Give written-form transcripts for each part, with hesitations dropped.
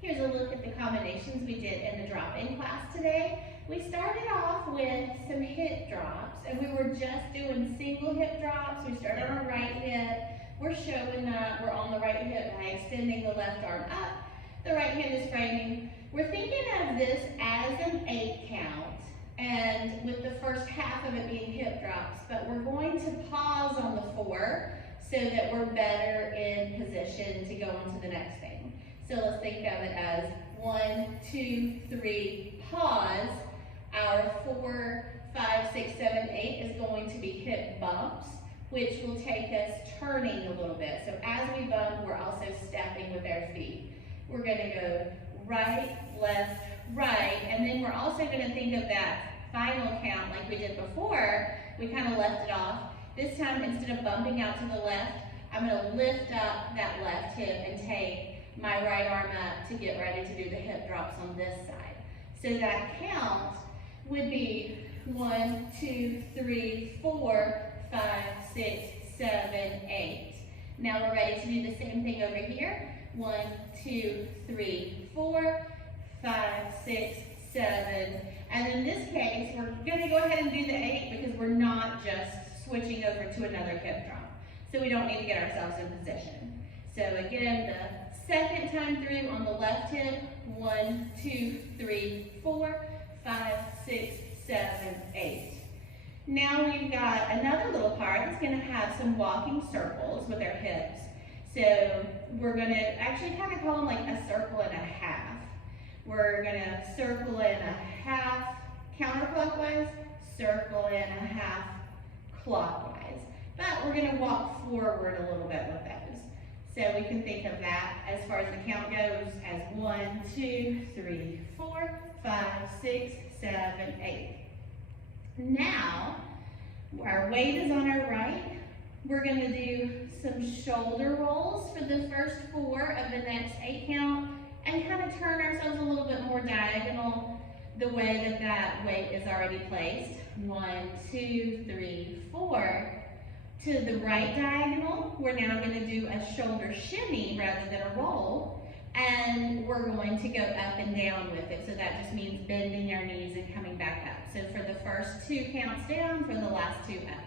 Here's a look at the combinations we did in the drop-in class today. We started off with some hip drops, and we were just doing single hip drops. We started on our right hip. We're showing that we're on the right hip by extending the left arm up. The right hand is framing. We're thinking of this as an 8 count, and with the first half of it being hip drops, but we're going to pause on the 4 so that we're better in position to go into the next thing. So let's think of it as 1, 2, 3, pause. Our 4, 5, 6, 7, 8 is going to be hip bumps, which will take us turning a little bit. So as we bump, we're also stepping with our feet. We're gonna go right, left, right, and then we're also gonna think of that final count like we did before. We kind of left it off. This time, instead of bumping out to the left, I'm gonna lift up that left hip and take my right arm up to get ready to do the hip drops on this side. So that count would be 1, 2, 3, 4, 5, 6, 7, 8. Now we're ready to do the same thing over here. 1, 2, 3, 4, 5, 6, 7. And in this case, we're gonna go ahead and do the 8 because we're not just switching over to another hip drop. So we don't need to get ourselves in position. So again, the second time through on the left hip, 1, 2, 3, 4, 5, 6, 7, 8. Now we've got another little part that's going to have some walking circles with our hips. So we're going to actually kind of call them like a circle and a half. We're going to circle in a half counterclockwise, circle in a half clockwise. But we're going to walk forward a little bit with those. So we can think of that as far as the count goes as 1, 2, 3, 4, 5, 6, 7, 8. Now, our weight is on our right. We're going to do some shoulder rolls for the first 4 of the next 8 count and kind of turn ourselves a little bit more diagonal the way that that weight is already placed. 1, 2, 3, 4. To the right diagonal, we're now going to do a shoulder shimmy rather than a roll, and we're going to go up and down with it. So that just means bending our knees and coming back up. So for the first 2 counts down, for the last 2 up.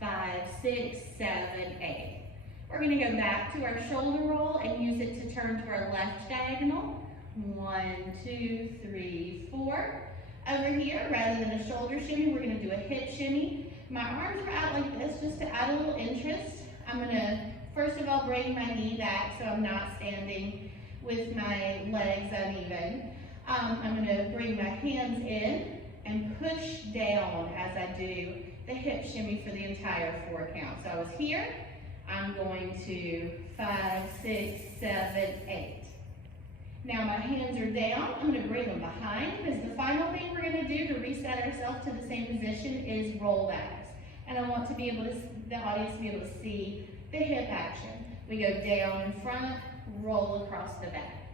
5, 6, 7, 8. We're going to go back to our shoulder roll and use it to turn to our left diagonal. 1, 2, 3, 4. Over here, rather than a shoulder shimmy, we're going to do a hip shimmy. My arms are out like this just to add a little interest. I'm going to, first of all, bring my knee back so I'm not standing with my legs uneven. I'm going to bring my hands in and push down as I do the hip shimmy for the entire 4 counts. So I was here. I'm going to 5, 6, 7, 8. Now my hands are down. I'm going to bring them behind because the final thing we're going to do to reset ourselves to the same position is roll backs. And I want to be able to, the audience to be able to see the hip action. We go down in front, roll across the back.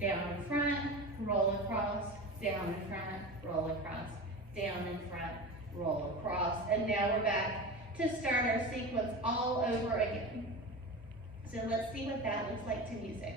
Down in front, roll across, down in front, roll across, down in front, roll across. And now we're back to start our sequence all over again. So let's see what that looks like to music.